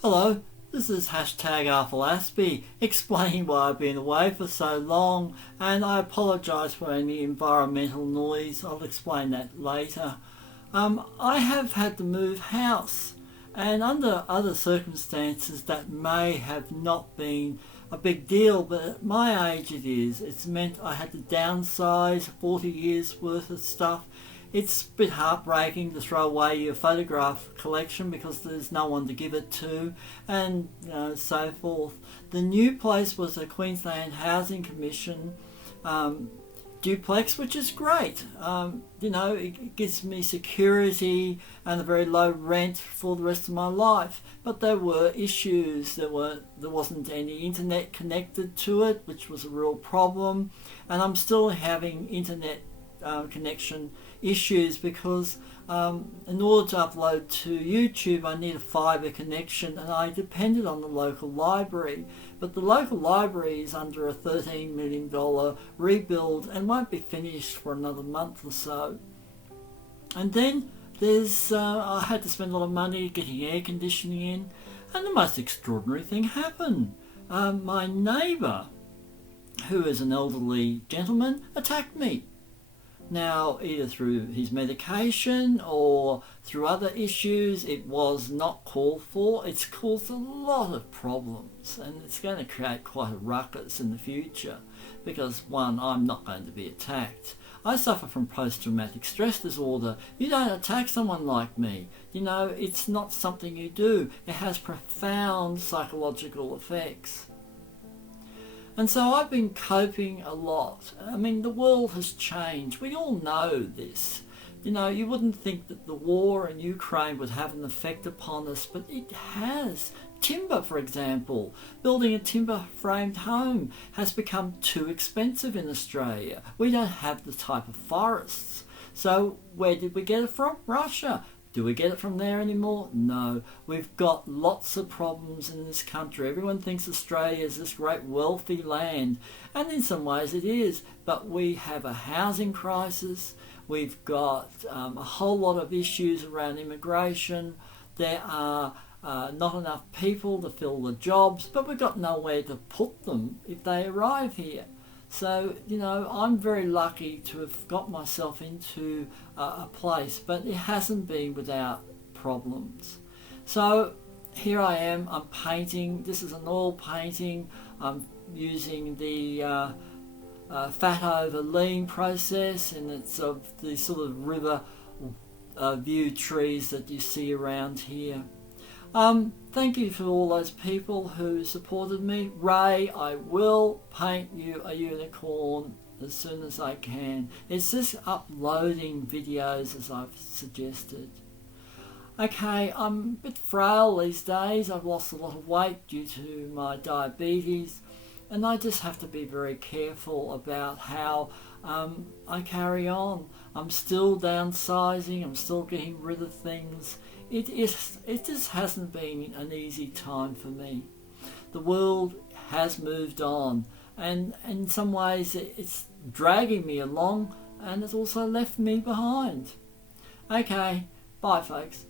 Hello, this is hashtag artfulaspie explaining why I've been away for so long, and I apologise for any environmental noise. I'll explain that later. I have had to move house, and under other circumstances that may have not been a big deal, but at my age it is. It's meant I had to downsize 40 years worth of stuff. It's a bit heartbreaking to throw away your photograph collection because there's no one to give it to, and so forth. The new place was a Queensland Housing Commission duplex, which is great. It gives me security and a very low rent for the rest of my life. But there were issues. There wasn't any internet connected to it, which was a real problem, and I'm still having internet connection issues because in order to upload to YouTube I need a fibre connection, and I depended on the local library, but the local library is under a $13 million rebuild and won't be finished for another month or so. And then I had to spend a lot of money getting air conditioning in, and the most extraordinary thing happened. My neighbour, who is an elderly gentleman, attacked me. Now, either through his medication or through other issues, it was not called for. It's caused a lot of problems, and it's going to create quite a ruckus in the future because, one, I'm not going to be attacked. I suffer from post-traumatic stress disorder. You don't attack someone like me. It's not something you do. It has profound psychological effects. And so I've been coping a lot. I mean, the world has changed. We all know this. You wouldn't think that the war in Ukraine would have an effect upon us, but it has. Timber, for example. Building a timber-framed home has become too expensive in Australia. We don't have the type of forests. So where did we get it from? Russia. Do we get it from there anymore? No. We've got lots of problems in this country. Everyone thinks Australia is this great wealthy land, and in some ways it is, but we have a housing crisis. We've got a whole lot of issues around immigration. There are not enough people to fill the jobs, but we've got nowhere to put them if they arrive here. So, I'm very lucky to have got myself into a place, but it hasn't been without problems. So here I am, I'm painting. This is an oil painting. I'm using the fat over lean process, and it's of the sort of river view trees that you see around here. Thank you for all those people who supported me. Ray, I will paint you a unicorn as soon as I can. It's just uploading videos as I've suggested. Okay, I'm a bit frail these days. I've lost a lot of weight due to my diabetes, and I just have to be very careful about how I carry on. I'm still downsizing, I'm still getting rid of things. It just hasn't been an easy time for me. The world has moved on, and in some ways it's dragging me along, and it's also left me behind. Okay, bye folks.